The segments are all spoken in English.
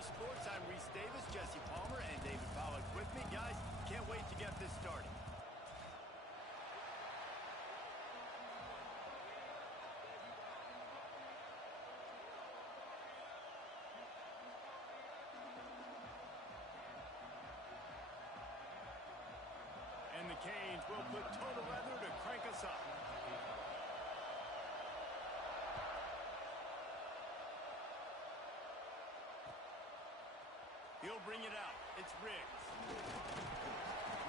Sports. I'm Reese Davis, Jesse Palmer, and David Pollack with me. Guys, can't wait to get this started. And the Canes will put total weather to crank us up. He'll bring it out. It's Riggs.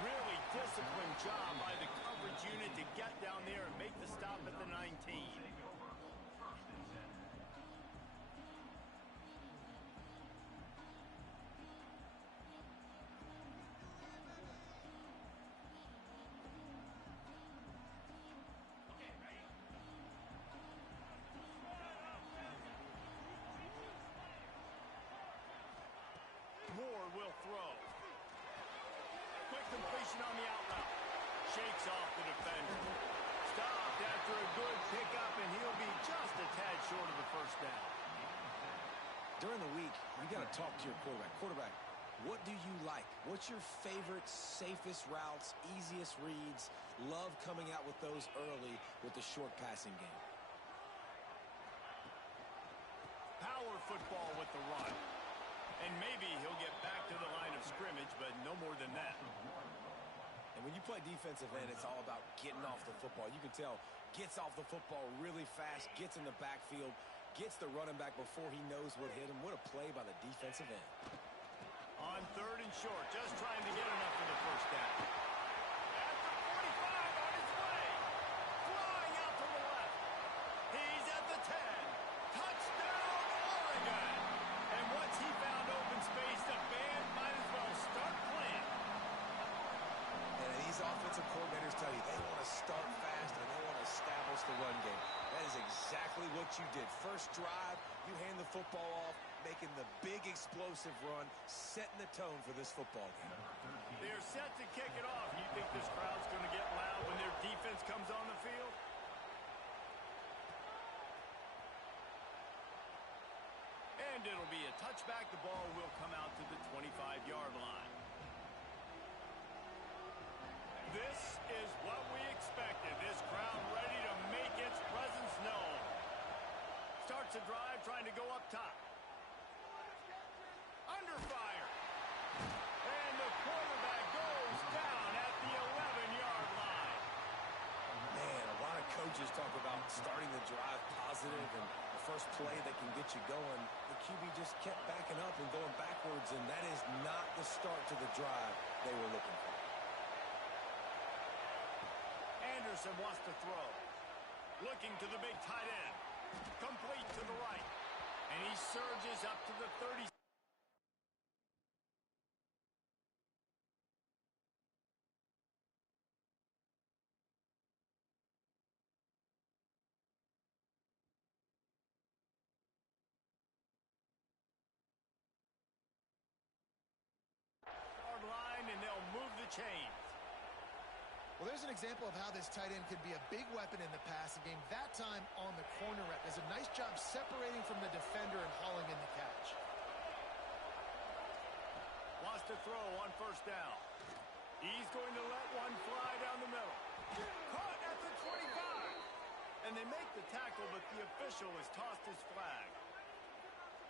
Really disciplined job by the coverage unit to get down there and make the stop at the 19. Moore will throw. Quick completion on the out route. Shakes off the defender. Stopped after a good pickup, and he'll be just a tad short of the first down. During the week, you got to talk to your quarterback. Quarterback, what do you like? What's your favorite, safest routes, easiest reads? Love coming out with those early with the short passing game. Power football with the run. And maybe he'll get back to the line of scrimmage, but no more than that. And when you play defensive end, it's all about getting off the football. You can tell, gets off the football really fast, gets in the backfield, gets the running back before he knows what hit him. What a play by the defensive end. On 3rd and short, just trying to get enough for the first down. At the 45, on his way. Flying out to the left. He's at the 10. Touchdown, Oregon. And once he found open space, the band might as well start playing. And these offensive coordinators tell you they want to start fast and they want to establish the run game. That is exactly what you did. First drive, you hand the football off, making the big explosive run, setting the tone for this football game. They're set to kick it off. You think this crowd's going to get loud when their defense comes on the field? And it'll be a touchback. The ball will come out to the 25-yard line. This is what we expected. This crowd ready to make its presence known. Starts a drive trying to go up top. Under fire. And the quarterback goes down at the 11-yard line. Man, a lot of coaches talk about starting the drive positive and the first play that can get you going. The QB just kept backing up and going backwards, and that is not the start to the drive they were looking for. Anderson wants to throw. Looking to the big tight end. Complete to the right. And he surges up to the 30. Yard line, and they'll move the chains. Well, there's an example of how this tight end could be a big weapon in the passing game. That time on the corner route. Does a nice job separating from the defender and hauling in the catch. Wants to throw on first down. He's going to let one fly down the middle. Caught at the 25. And they make the tackle, but the official has tossed his flag.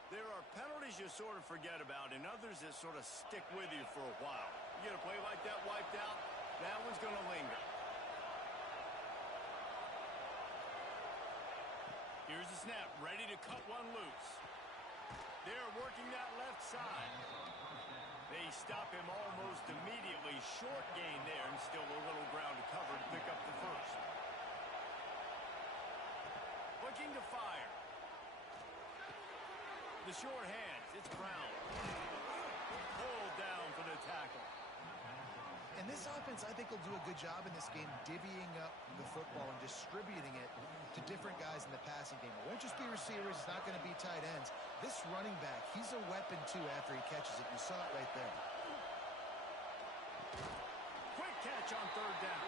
There are penalties you sort of forget about and others that sort of stick with you for a while. You get a play like that wiped out, that one's going to linger. Here's the snap, ready to cut one loose. They're working that left side. They stop him almost immediately. Short gain there and still a little ground to cover to pick up the first. Looking to fire. The short hands, it's Brown. Pulled down for the tackle. And this offense, I think, will do a good job in this game divvying up the football and distributing it to different guys in the passing game. It won't just be receivers. It's not going to be tight ends. This running back, he's a weapon, too, after he catches it. You saw it right there. Quick catch on third down.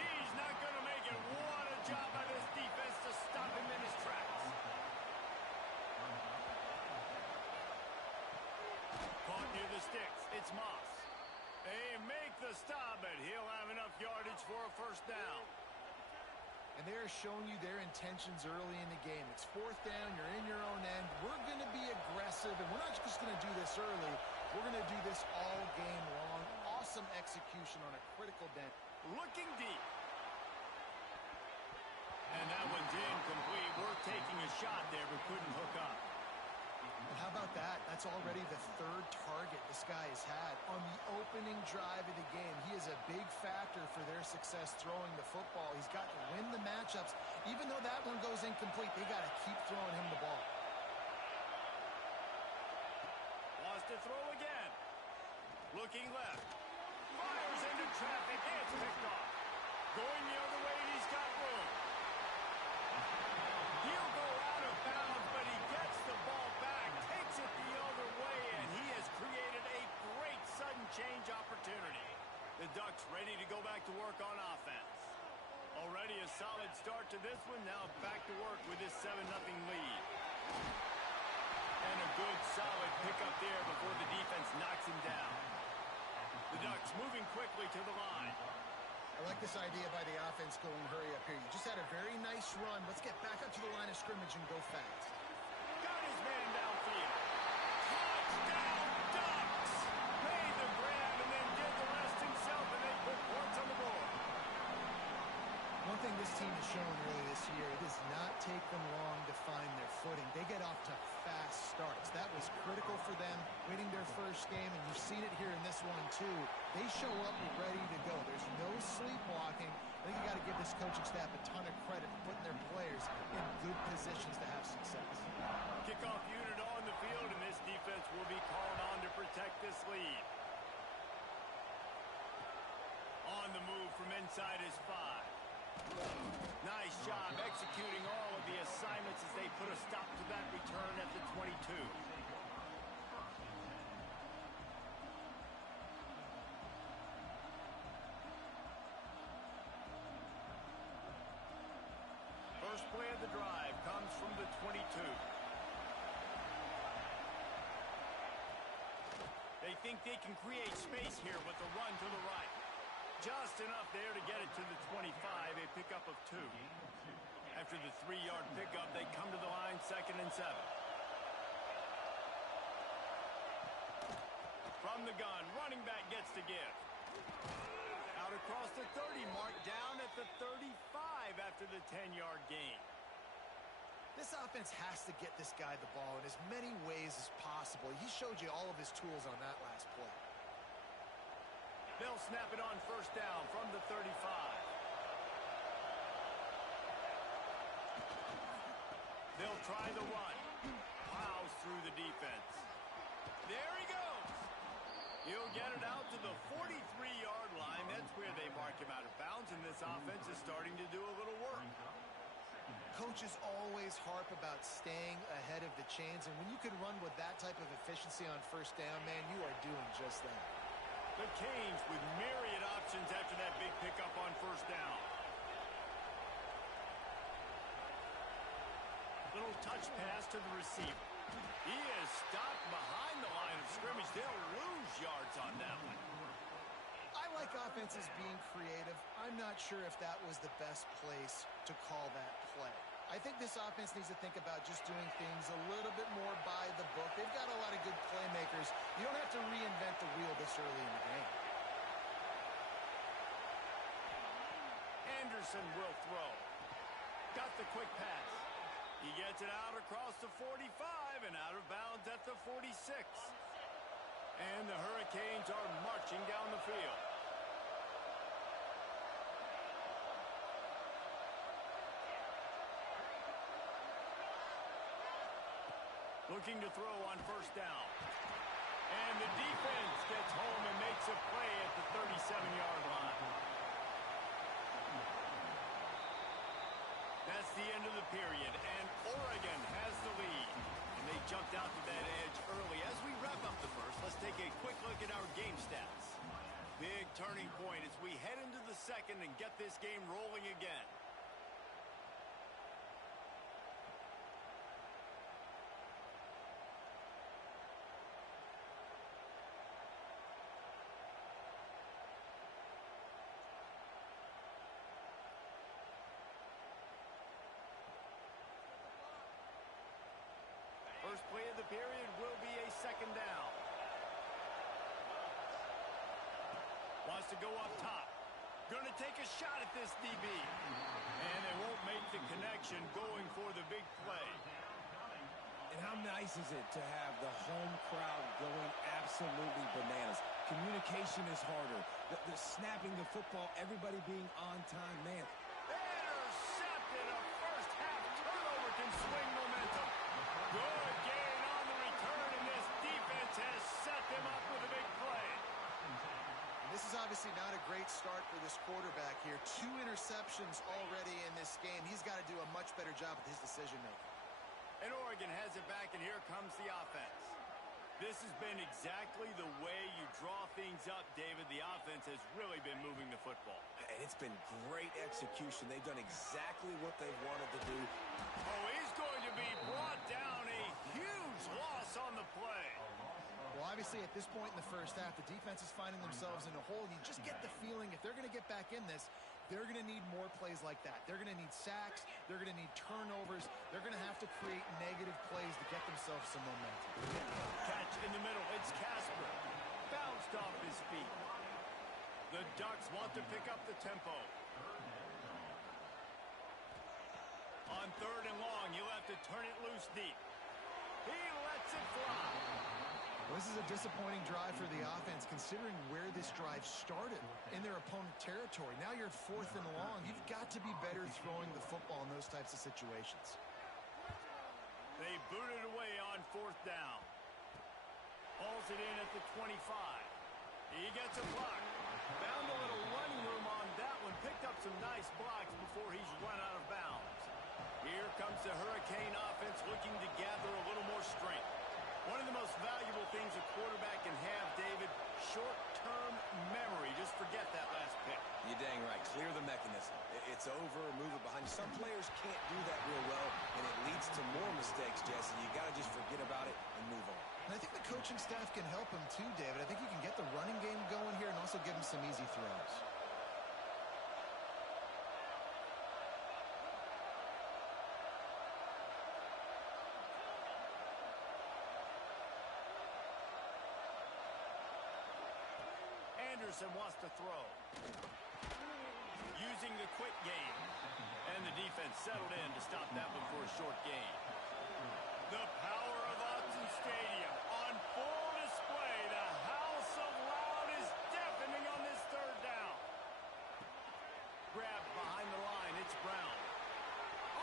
He's not going to make it. What a job by this defense to stop him in his tracks. It's Moss. They make the stop, but he'll have enough yardage for a first down. And they're showing you their intentions early in the game. It's fourth down. You're in your own end. We're going to be aggressive, and we're not just going to do this early. We're going to do this all game long. Awesome execution on a critical dent. Looking deep. And that one's incomplete. Worth taking a shot there, but couldn't hook up. And how about that? That's already the third target this guy has had on the opening drive of the game. He is a big factor for their success throwing the football. He's got to win the matchups. Even though that one goes incomplete, they got to keep throwing him the ball. Wants to throw again. Looking left. Fires into traffic. It's picked off. Going the other way, and he's got room. He'll go out of bounds, but he gets the ball back, takes it the other way, and he has created a great sudden change opportunity. The Ducks ready to go back to work on offense. Already a solid start to this one. Now back to work with this 7-0 lead. And a good solid pickup there before the defense knocks him down. The Ducks moving quickly to the line. I like this idea by the offense going hurry up here. You just had a very nice run. Let's get back up to the line of scrimmage and go fast. Got his man downfield. Touchdown Ducks! Made the grab and then did the rest himself, and they put points on the board. One thing this team has shown early this year, it does not take them long to find their footing. They get off to fast starts. That was critical for them winning their first game, and you've seen it here in this one too. They show up ready to go. There's no sleepwalking. I think you got to give this coaching staff a ton of credit for putting their players in good positions to have success. Kickoff unit on the field, and this defense will be called on to protect this lead. On the move from inside his 5. Nice job executing all of the assignments as they put a stop to that return at the 22. First play of the drive comes from the 22. They think they can create space here with the run to the right. Just enough there to get it to the 25, a pickup of 2. After the 3-yard pickup, they come to the line, 2nd and 7. From the gun, running back gets to give. Out across the 30 mark, down at the 35 after the 10-yard gain. This offense has to get this guy the ball in as many ways as possible. He showed you all of his tools on that last play. They'll snap it on first down from the 35. They'll try the run. Plows through the defense. There he goes. He'll get it out to the 43-yard line. That's where they mark him out of bounds, and this offense is starting to do a little work. Coaches always harp about staying ahead of the chains, and when you can run with that type of efficiency on first down, man, you are doing just that. The Canes with myriad options after that big pickup on first down. Little touch pass to the receiver. He is stopped behind the line of scrimmage. They'll lose yards on that one. I like offenses being creative. I'm not sure if that was the best place to call that play. I think this offense needs to think about just doing things a little bit more by the book. They've got a lot of good playmakers. You don't have to reinvent the wheel this early in the game. Anderson will throw. Got the quick pass. He gets it out across the 45 and out of bounds at the 46. And the Hurricanes are marching down the field. Looking to throw on first down. And the defense gets home and makes a play at the 37-yard line. That's the end of the period, and Oregon has the lead. And they jumped out to that edge early. As we wrap up the first, let's take a quick look at our game stats. Big turning point as we head into the second and get this game rolling again. period will be a second down. Wants to go up top. Going to take a shot at this DB. And they won't make the connection going for the big play. And how nice is it to have the home crowd going absolutely bananas? Communication is harder. The snapping the football, everybody being on time, man. Intercepted. A first half turnover can swing momentum. Good gain on the return, and this defense has set them up with a big play. This is obviously not a great start for this quarterback here. 2 interceptions already in this game. He's got to do a much better job with his decision-making. And Oregon has it back, and here comes the offense. This has been exactly the way you draw things up, David. The offense has really been moving the football. And it's been great execution. They've done exactly what they've wanted to do. Oh, he's going to be brought down. A huge loss on the play. Well, obviously, at this point in the first half, the defense is finding themselves in a hole. You just get the feeling if they're going to get back in this, they're going to need more plays like that. They're going to need sacks. They're going to need turnovers. They're going to have to create negative plays to get themselves some momentum. Catch in the middle. It's Casper. Bounced off his feet. The Ducks want to pick up the tempo. On 3rd and long, you'll have to turn it loose deep. He lets it fly. This is a disappointing drive for the offense, considering where this drive started in their opponent territory. Now you're at 4th and long. You've got to be better throwing the football in those types of situations. They boot it away on 4th down. Hauls it in at the 25. He gets a block. Found a little running room on that one. Picked up some nice blocks before he's run out of bounds. Here comes the Hurricane offense looking to gather a little more strength. One of the most valuable things a quarterback can have, David, short-term memory. Just forget that last pick. You're dang right. Clear the mechanism. It's over, move it behind you. Some players can't do that real well, and it leads to more mistakes, Jesse. You got to just forget about it and move on. And I think the coaching staff can help him too, David. I think you can get the running game going here and also give him some easy throws. Anderson wants to throw. Using the quick game. And the defense settled in to stop that one for a short gain. The power of Autzen Stadium on full display. The house of loud is deafening on this 3rd down. Grabbed behind the line. It's Brown.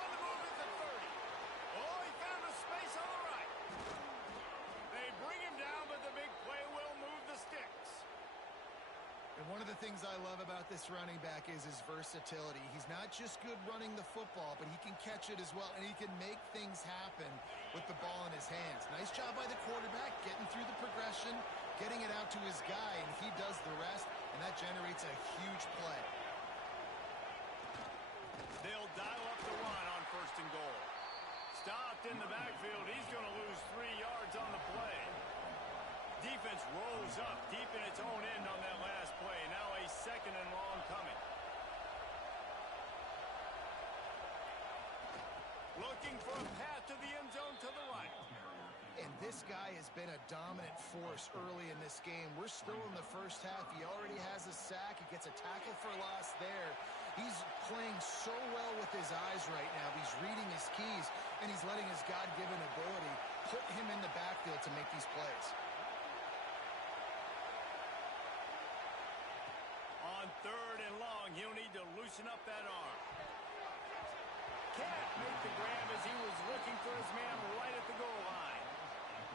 On the move at the 30. Oh, he found a space on the right. They bring him down, but the big play will move the sticks. And one of the things I love about this running back is his versatility. He's not just good running the football, but he can catch it as well, and he can make things happen with the ball in his hands. Nice job by the quarterback, getting through the progression, getting it out to his guy, and he does the rest, and that generates a huge play. They'll dial up the run on 1st and goal. Stopped in the backfield. He's going to lose 3 yards on the play. Defense rolls up deep in its own end on that last play. Now a 2nd and long coming. Looking for a path to the end zone to the right. And this guy has been a dominant force early in this game. We're still in the first half. He already has a sack. He gets a tackle for loss there. He's playing so well with his eyes right now. He's reading his keys, and he's letting his God-given ability put him in the backfield to make these plays. On 3rd and long, he'll need to loosen up that arm. Can't make the grab as he was looking for his man right at the goal line.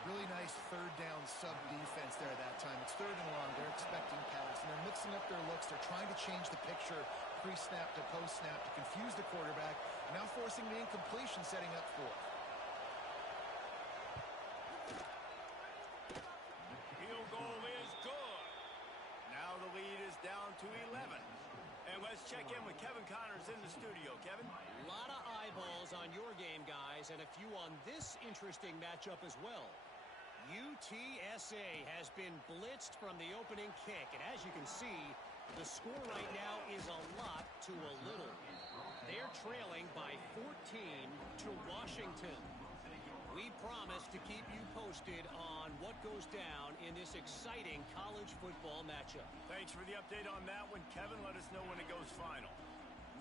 Really nice 3rd down sub-defense there that time. It's 3rd and long. They're expecting pass, and they're mixing up their looks. They're trying to change the picture pre-snap to post-snap to confuse the quarterback, now forcing the incompletion, setting up 4th. Field goal is good. Now the lead is down to 11. And let's check in with Kevin Connors in the studio. Kevin? A lot of eyeballs on your game, guys, and a few on this interesting matchup as well. UTSA has been blitzed from the opening kick, and as you can see, the score right now is a lot to a little. They're trailing by 14 to Washington. We promise to keep you posted on what goes down in this exciting college football matchup. Thanks for the update on that one, Kevin. Let us know when it goes final.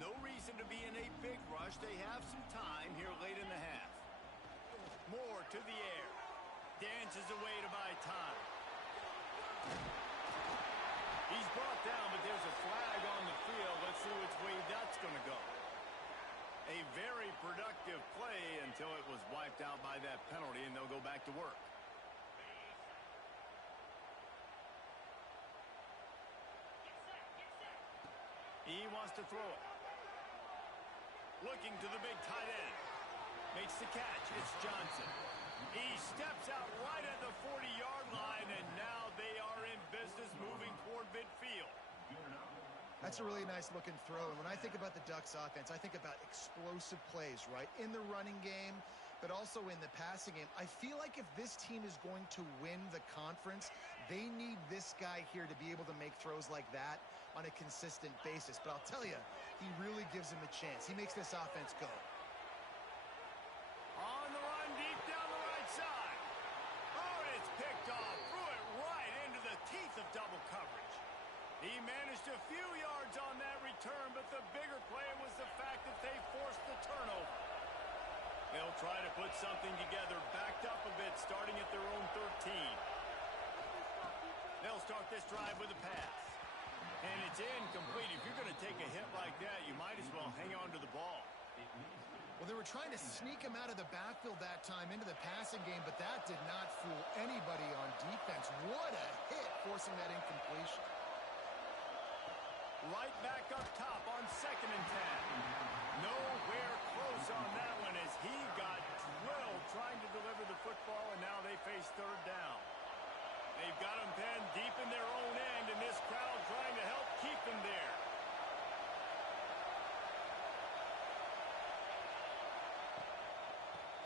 No reason to be in a big rush. They have some time here late in the half. Moore to the air. Dances away to buy time. He's brought down, but there's a flag on the field. Let's see which way that's going to go. A very productive play until it was wiped out by that penalty, and they'll go back to work. He wants to throw it. Looking to the big tight end. Makes the catch. It's Johnson. He steps out right at the 40-yard line, and now they are in business moving toward midfield. That's a really nice-looking throw. And when I think about the Ducks offense, I think about explosive plays, right? In the running game, but also in the passing game. I feel like if this team is going to win the conference, they need this guy here to be able to make throws like that on a consistent basis. But I'll tell you, he really gives him a chance. He makes this offense go. On the run, deep down the right side. Oh, and it's picked off. Threw it right into the teeth of double coverage. He managed a few yards on that return, but the bigger play was the fact that they forced the turnover. They'll try to put something together, backed up a bit, starting at their own 13. They'll start this drive with a pass. And it's incomplete. If you're going to take a hit like that, you might as well hang on to the ball. Well, they were trying to sneak him out of the backfield that time into the passing game, but that did not fool anybody on defense. What a hit, forcing that incompletion. Right back up top on 2nd and 10. Nowhere close on that one as he got drilled trying to deliver the football, and now they face 3rd down. They've got him pinned deep in their own end, and this crowd trying to help keep him there.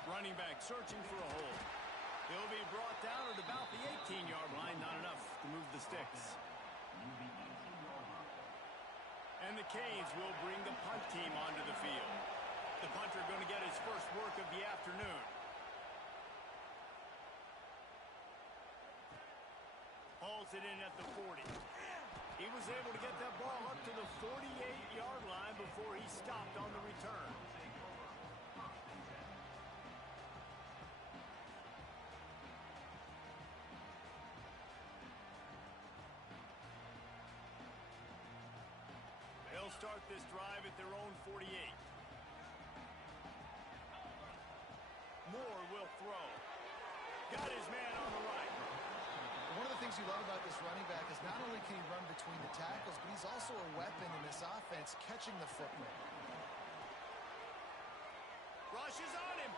Running back searching for a hole. He'll be brought down at about the 18-yard line. Not enough to move the sticks. And the Canes will bring the punt team onto the field. The punter going to get his first work of the afternoon. Hauls it in at the 40. He was able to get that ball up to the 48-yard line before he stopped on the return. They'll start this drive at their own 48. Moore will throw. Got his man on the right. One of the things you love about this running back is not only can he run between the tackles, but he's also a weapon in this offense catching the football. Rushes on him.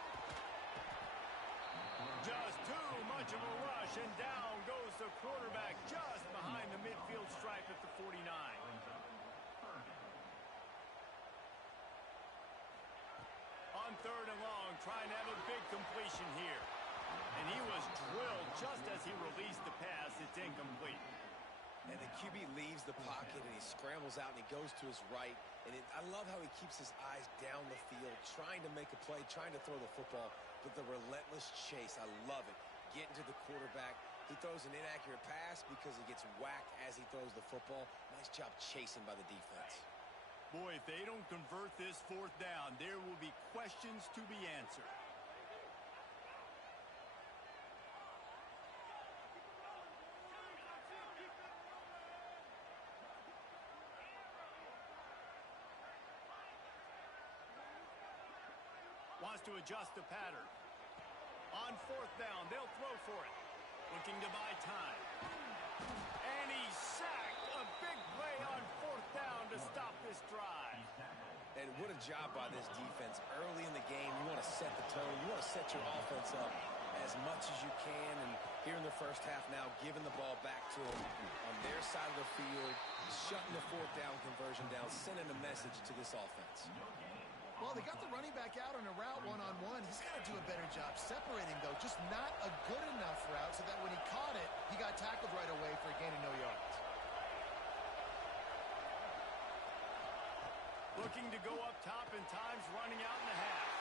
Just too much of a rush, and down goes the quarterback just behind the midfield stripe at the 49. On 3rd and long, trying to have a big completion here. And he was drilled just as he released the pass. It's incomplete. And the QB leaves the pocket, and he scrambles out, and he goes to his right. And I love how he keeps his eyes down the field, trying to make a play, trying to throw the football, but the relentless chase, I love it. Getting to the quarterback. He throws an inaccurate pass because he gets whacked as he throws the football. Nice job chasing by the defense. Boy, if they don't convert this 4th down, there will be questions to be answered. Wants to adjust the pattern. On 4th down, they'll throw for it. Looking to buy time. And he's sacked. A big play on 4th down to stop this drive. And what a job by this defense. Early in the game, you want to set the tone. You want to set your offense up as much as you can. And here in the first half now, giving the ball back to them on their side of the field, shutting the 4th down conversion down, sending a message to this offense. Well, they got the running back out on a route one-on-one. He's got to do a better job separating, though. Just not a good enough route so that when he caught it, he got tackled right away for a gain of no yards. Looking to go up top, and time's running out in the half.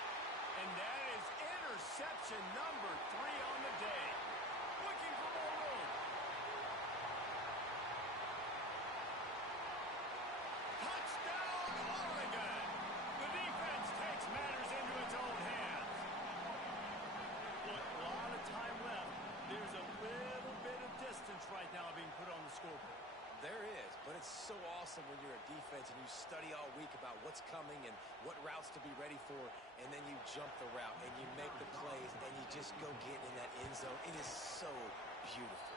And that is interception Reception number 3 on the day. Looking for more room. Touchdown, Oregon. The defense takes matters into its own hands. Look, a lot of time left. There's a little bit of distance right now being put on the scoreboard. There is, but it's so awesome when you're a defense and you study all week about what's coming and what routes to be ready for, and then you jump the route and you make the plays and you just go get in that end zone. It is so beautiful.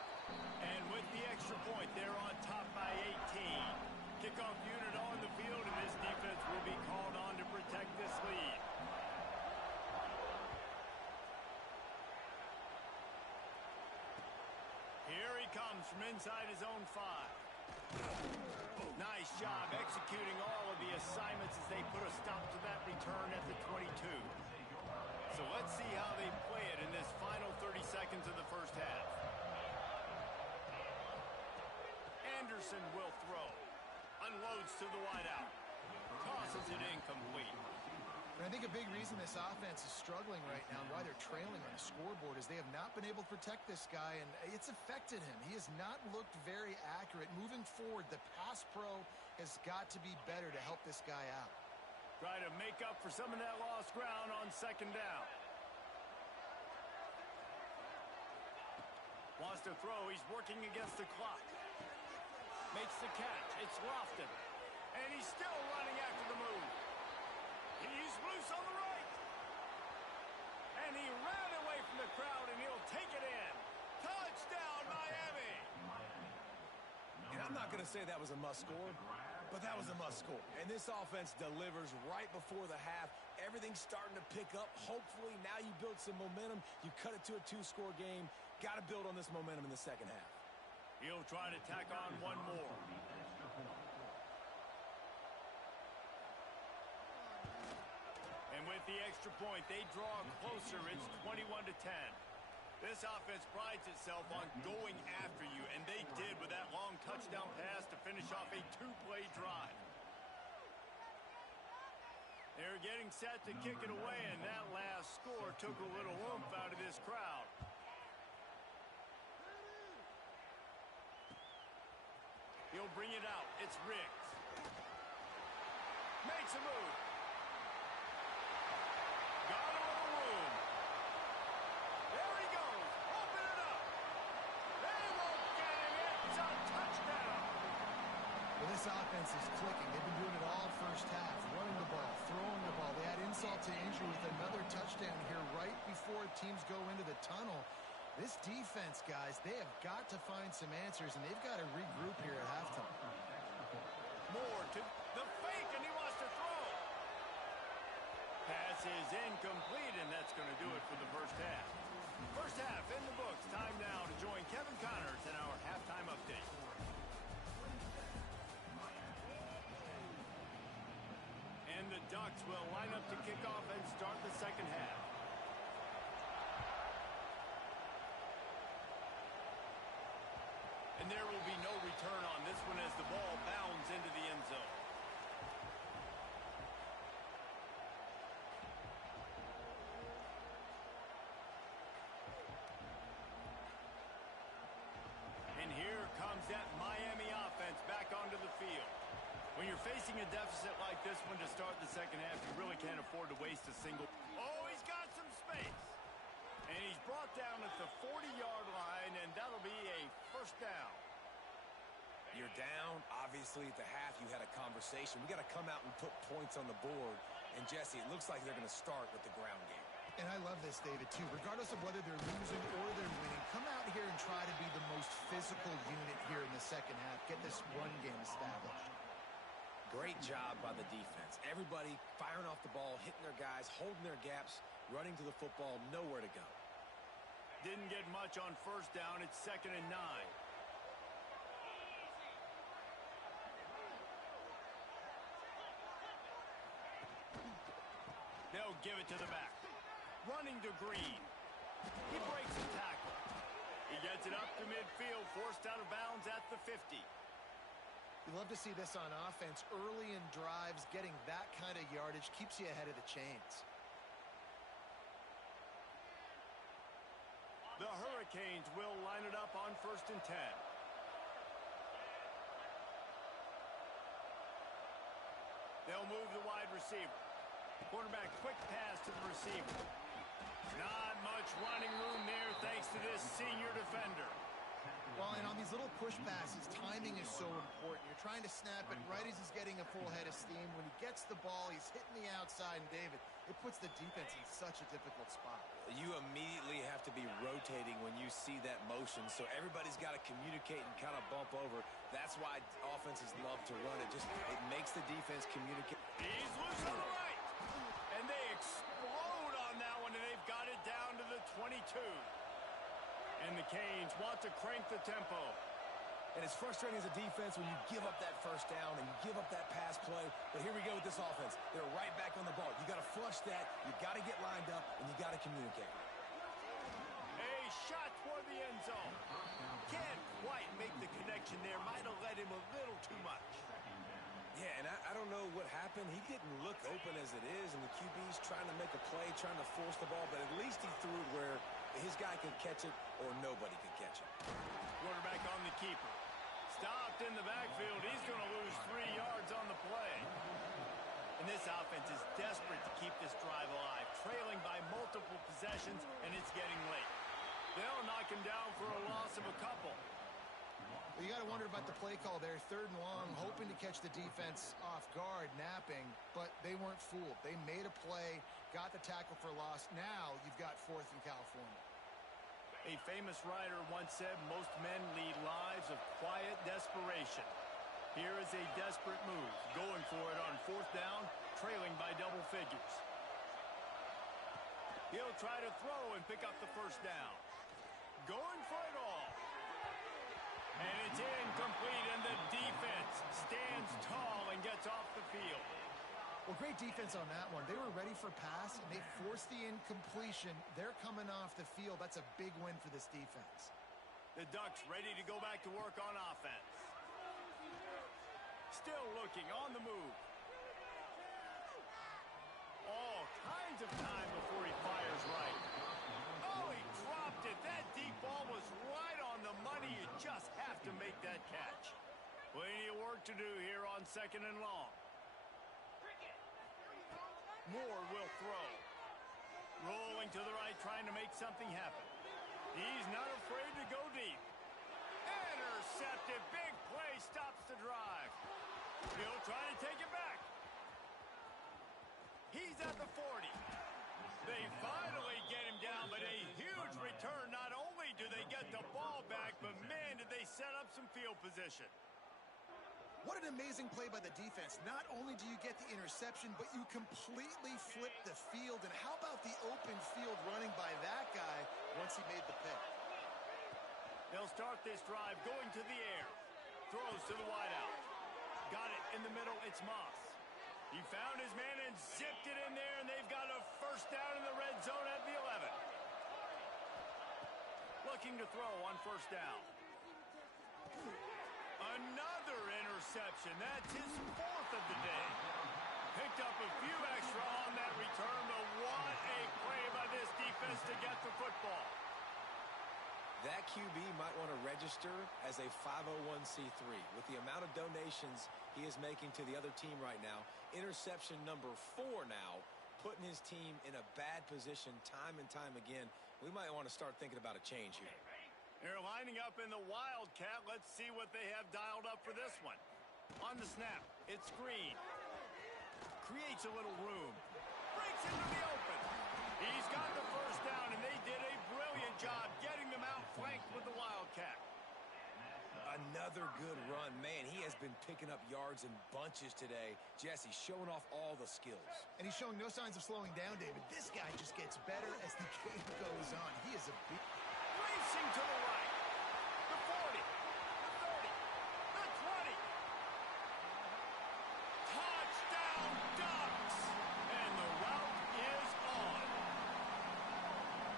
And with the extra point, they're on top by 18. Kickoff unit on the field, and this defense will be called on to protect this lead. Here he comes from inside his own 5. Nice job executing all of the assignments as they put a stop to that return at the 22. So let's see how they play it in this final 30 seconds of the first half. Anderson will throw. Unloads to the wideout. Tosses it incomplete. And I think a big reason this offense is struggling right now and why they're trailing on the scoreboard is they have not been able to protect this guy, and it's affected him. He has not looked very accurate. Moving forward, the pass pro has got to be better to help this guy out. Try to make up for some of that lost ground on second down. Wants to throw. He's working against the clock. Makes the catch. It's Lofton. And he's still running after the move. He's loose on the right. And he ran away from the crowd, and he'll take it in. Touchdown, Miami. And I'm not going to say that was a must score, but that was a must score. And this offense delivers right before the half. Everything's starting to pick up. Hopefully now you build some momentum. You cut it to a 2-score game. Got to build on this momentum in the second half. He'll try to tack on one more. And with the extra point, they draw closer. It's 21-10. This offense prides itself on going after you, and they did with that long touchdown pass to finish off a 2-play drive. They're getting set to kick it away, and that last score took a little oomph out of this crowd. He'll bring it out. It's Riggs. Makes a move. Got a little room. There he goes. Open it up. They won't get him. It's a touchdown. Well, this offense is clicking. They've been doing it all first half. Running the ball, throwing the ball. They had insult to injury with another touchdown here right before teams go into the tunnel. This defense, guys, they have got to find some answers, and they've got to regroup here at halftime. More to the fake, and he wants to throw. Pass is incomplete, and that's going to do it for the first half. First half in the books. Time now to join Kevin Connors in our halftime update. And the Ducks will line up to kick off and start the second half. And there will be no return on this one as the ball bounds into the end zone. And here comes that Miami offense back onto the field. When you're facing a deficit like this one to start the second half, you really can't afford to waste a single. Oh, he's got some space. And he's brought down at the 40-yard line, and that'll be a first down. You're down. Obviously, at the half, you had a conversation. We got to come out and put points on the board. And, Jesse, it looks like they're going to start with the ground game. And I love this, David, too. Regardless of whether they're losing or they're winning, come out here and try to be the most physical unit here in the second half. Get this run game established. Great job by the defense. Everybody firing off the ball, hitting their guys, holding their gaps, running to the football, nowhere to go. Didn't get much on first down. It's 2nd and 9. They'll give it to the back. Running to Green. He breaks the tackle. He gets it up to midfield, forced out of bounds at the 50. You love to see this on offense. Early in drives, getting that kind of yardage keeps you ahead of the chains. The Hurricanes will line it up on 1st and 10. They'll move the wide receiver. Quarterback quick pass to the receiver. Not much running room there thanks to this senior defender. Well, and on these little push passes, timing is so important. You're trying to snap it right as he's getting a full head of steam. When he gets the ball, he's hitting the outside. And, David, it puts the defense in such a difficult spot. You immediately have to be rotating when you see that motion, so everybody's got to communicate and kind of bump over. That's why offenses love to run it. It makes the defense communicate. He's loose on the right. And they explode on that one, and they've got it down to the 22. And the Canes want to crank the tempo. And it's frustrating as a defense when you give up that first down and you give up that pass play. But here we go with this offense. They're right back on the ball. You got to flush that. You got to get lined up, and you got to communicate. A shot toward the end zone. Can't quite make the connection there. Might have led him a little too much. Yeah, and I don't know what happened. He didn't look open as it is, and the QB's trying to make a play, trying to force the ball, but at least he threw it where his guy could catch it or nobody could catch it. Quarterback on the keeper. Stopped in the backfield. He's going to lose 3 yards on the play. And this offense is desperate to keep this drive alive, trailing by multiple possessions, and it's getting late. They'll knock him down for a loss of a couple. Well, you got to wonder about the play call there. 3rd and long, hoping to catch the defense off guard, napping, but they weren't fooled. They made a play, got the tackle for loss. Now you've got 4th and California. A famous writer once said, most men lead lives of quiet desperation. Here is a desperate move, going for it on 4th down, trailing by double figures. He'll try to throw and pick up the 1st down. Going for it all. And it's incomplete, and the defense stands tall and gets off the field. Well, great defense on that one. They were ready for pass, and they forced the incompletion. They're coming off the field. That's a big win for this defense. The Ducks ready to go back to work on offense. Still looking on the move. All kinds of time before he fires right. Oh, he dropped it. That deep ball was right on the money. You just have to make that catch. Plenty of work to do here on 2nd and long. Moore will throw. Rolling to the right, trying to make something happen. He's not afraid to go deep. Intercepted. Big play stops the drive. He'll try to take it back. He's at the 40. They finally get him down, but a huge return. Not only do they get the ball back, but man, did they set up some field position. What an amazing play by the defense. Not only do you get the interception, but you completely flip the field. And how about the open field running by that guy once he made the pick? They'll start this drive going to the air. Throws to the wideout. Got it in the middle. It's Moss. He found his man and zipped it in there, and they've got a 1st down in the red zone at the 11. Looking to throw on 1st down. Another interception. That's his 4th of the day. Picked up a few extra on that return, but what a play by this defense to get the football. That QB might want to register as a 501c3. With the amount of donations he is making to the other team right now, interception number 4 now, putting his team in a bad position time and time again. We might want to start thinking about a change here. They're lining up in the Wildcat. Let's see what they have dialed up for this one. On the snap, it's screen. Creates a little room. Breaks into the open. He's got the 1st down, and they did a brilliant job getting them out flanked with the Wildcat. Another good run. Man, he has been picking up yards in bunches today. Jesse showing off all the skills. And he's showing no signs of slowing down, David. This guy just gets better as the game goes on. He is a big... Racing to the right. The 40. The 30. The 20. Touchdown Ducks. And the route is on.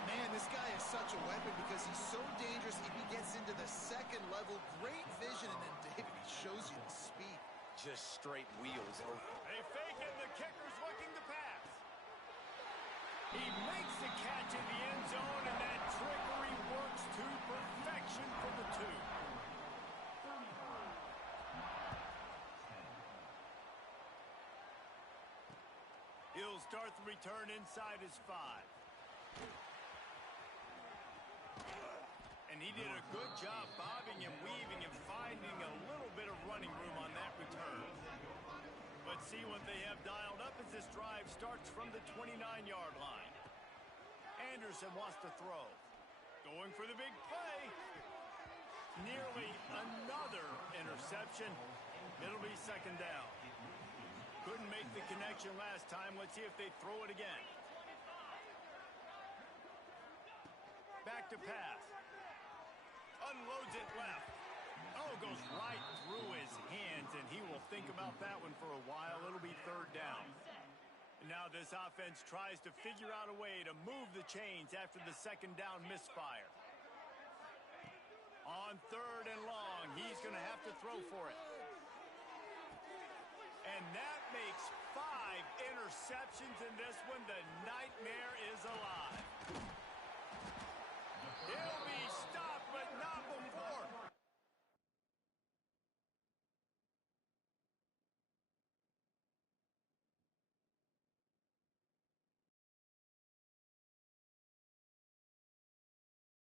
Man, this guy is such a weapon because he's so dangerous if he gets into the 2nd level. Great vision, and then David, he shows you the speed. Just straight wheels. They fake it, the kicker's looking to pass. He makes the catch in the end zone, and that trickery start the return inside his 5. And he did a good job bobbing and weaving and finding a little bit of running room on that return. Let's see what they have dialed up as this drive starts from the 29-yard line. Anderson wants to throw. Going for the big play. Nearly another interception. It'll be second down. Couldn't make the connection last time. Let's see if they throw it again. Back to pass. Unloads it left. Oh, goes right through his hands, and he will think about that one for a while. It'll be third down. Now this offense tries to figure out a way to move the chains after the second down misfire. On third and long, he's going to have to throw for it. And that makes 5 interceptions in this one. The nightmare is alive.